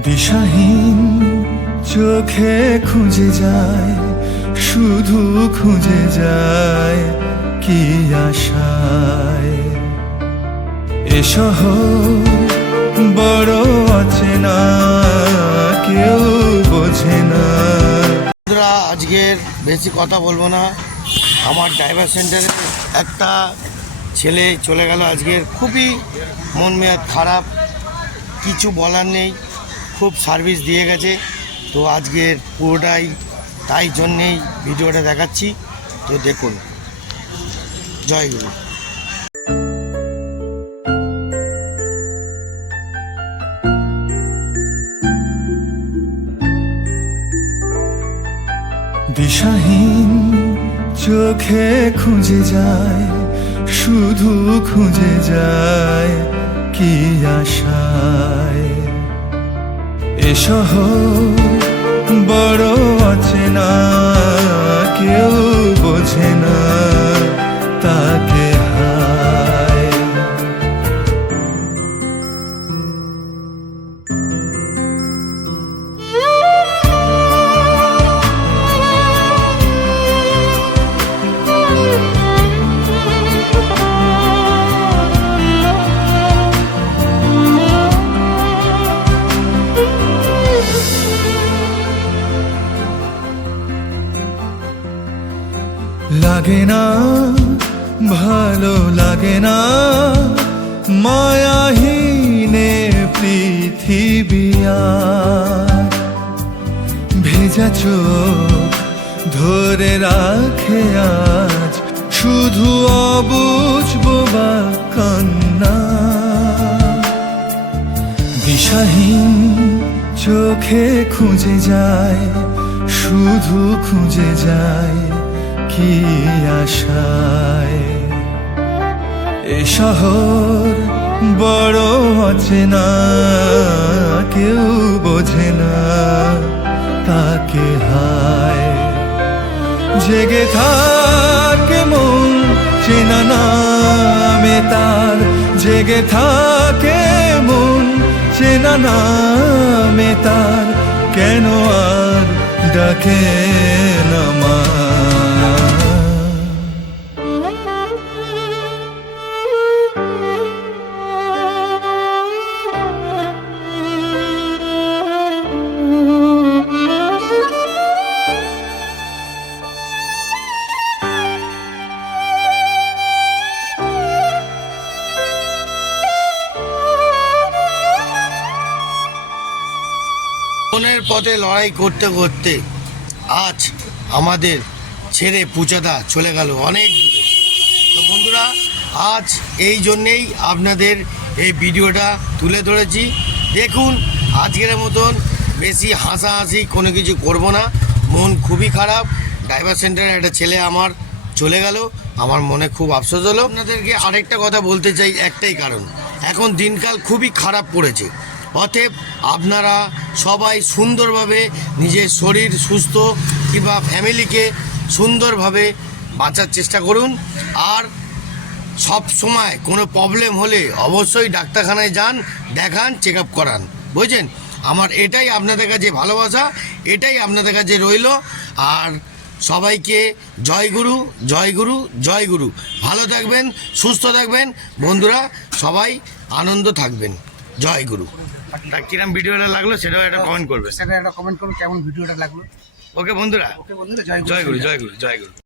দিশাহীন চোখে খুঁজে যায়, শুধু খুঁজে যায় কি আশায়। এ শহর বড় অচেনা, কেউ বোঝে না। আজকের বেশি কথা বলবো না। আমার ড্রাইভার সেন্টারে একটা ছেলে চলে গেল আজকের, খুবই মন মেয়াদ খারাপ, কিছু বলার নেই। খুব সার্ভিস দিয়ে গেছে, তো আজকের পুরোটাই তাই জন্যেই ভিডিওটা দেখাচ্ছি, তো দেখুন। জয় গুরু। দিশাহীন চোখে খুঁজে যায়, শুধু খুঁজে যায় কি আশায়। এ শহর বড় অচেনা, কেউ বোঝে না তাকে হায়। লাগে না, ভালো লাগে না, মায়াহীনে পৃথিবী আর। ভেজা চোখ ধরে রাখে আজ, শুধু অবুঝ বোবা কান্না। দিশাহীন চোখে খুঁজে যায়, শুধু খুঁজে যায় কি আশায়। এ শহর বড় অচেনা, কেউ বোঝে না তাকে হায়। জেগে থাকে মন চেনা নামে তার, জেগে থাকে মন চেনা নামে তার, কেন আর ডাকে না মা। মনের পথে লড়াই করতে করতে আজ আমাদের ছেড়ে পুচাদা চলে গেল অনেক দূরে। তো বন্ধুরা, আজ এই জন্যেই আপনাদের এই ভিডিওটা তুলে ধরেছি। দেখুন, আজকের মতন বেশি হাসাহাসি কোনো কিছু করব না। মন খুবই খারাপ। ড্রাইভার সেন্টারে একটা ছেলে আমার চলে গেল, আমার মনে খুব আফসোস হলো। আপনাদেরকে আরেকটা কথা বলতে চাই, একটাই কারণ, এখন দিনকাল খুবই খারাপ পড়েছে। অতএব আপনারা সবাই সুন্দরভাবে নিজের শরীর সুস্থ কিংবা ফ্যামিলিকে সুন্দরভাবে বাঁচার চেষ্টা করুন। আর সব সময় কোনো প্রবলেম হলে অবশ্যই ডাক্তারখানায় যান, দেখান, চেক আপ করান, বুঝছেন? আমার এটাই আপনাদের কাছে ভালোবাসা, এটাই আপনাদের কাছে রইল। আর সবাইকে জয় গুরু, জয় গুরু, জয় গুরু। ভালো থাকবেন, সুস্থ থাকবেন বন্ধুরা, সবাই আনন্দ থাকবেন। জয় গুরু। কিরম ভিডিওটা লাগলো সেটাও একটা কমেন্ট করবে, সেটা একটা কমেন্ট করুন কেমন ভিডিওটা লাগলো। ওকে বন্ধুরা, ওকে বন্ধুরা, জয় গুরু, জয় গুরু, জয় গুরু।